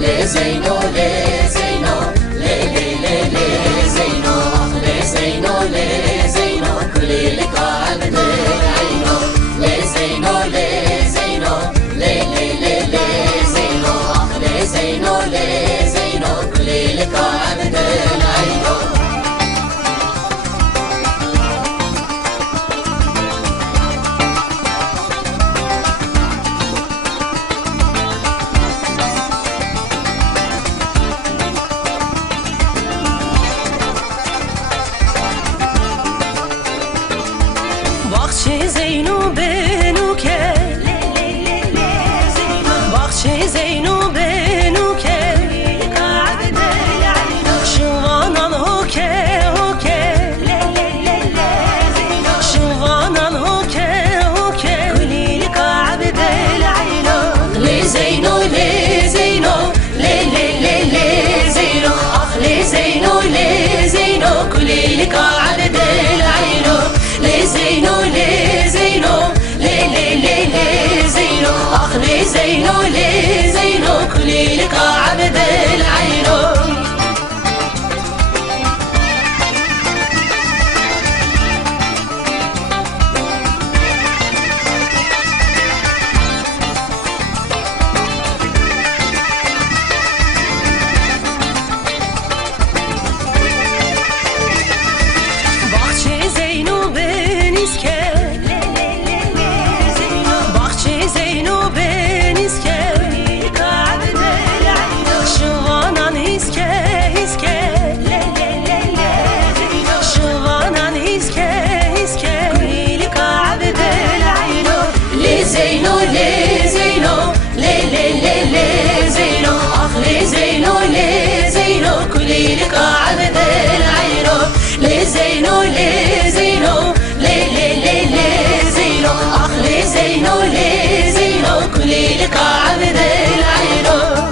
لي زينو لي زينو لي لي لي لي زينو لي زينو لي زينو كلي لك عبد العينو لي زينو لي زينو لي لي لي لي زينو لي زينو لي زينو كلي لك عبد العينو باغچه زینو بنو که باغچه زینو بنو که شوانان هو که هو که شوانان هو که هو که كلي لك عبد العينو لي زينو لي زينو لي لي لي لي زينو لي زينو لي زينو كلي لك عبد العينو لي زينو لي زينو لي لي لي لي زينو لي زينو لي زينو كلي لك عبد العينو باغچه زینو بنیز که باغچه زینو بنیز که شوانان هیز که هیز که شوانان هیز که هیز که كلي لك عبد العينو لي زينو لي زينو لي لي لي لي زينو لي زينو لي زينو كلي لك عبد العينو لي زينو لي زينو لي لي لي لي زينو لي زينو لي زينو كلي لك عبد العينو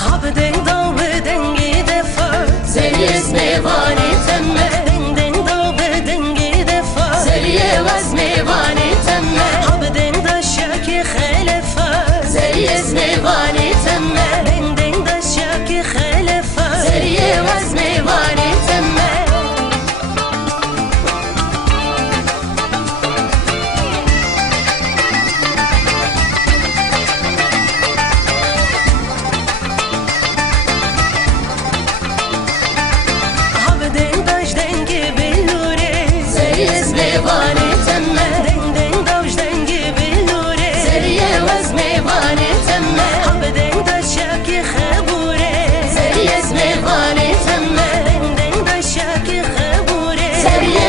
هابدن دو بدن گیدفر زي اسمي واني تمه دن دو بدن گیدفر زي وزمي واني تمه هابدن دا شاکی خلفر زي اسمي واني تمه دن دا شاکی خلفر زي وزمي واني تمه هابدن داش دنگی بلوره زي اسمي واني تمه دن داش دنگی بلوره زي وزمي واني تمه هابدن دا شاکی خبوره زي اسمي واني تمه دن دا شاکی خبوره زي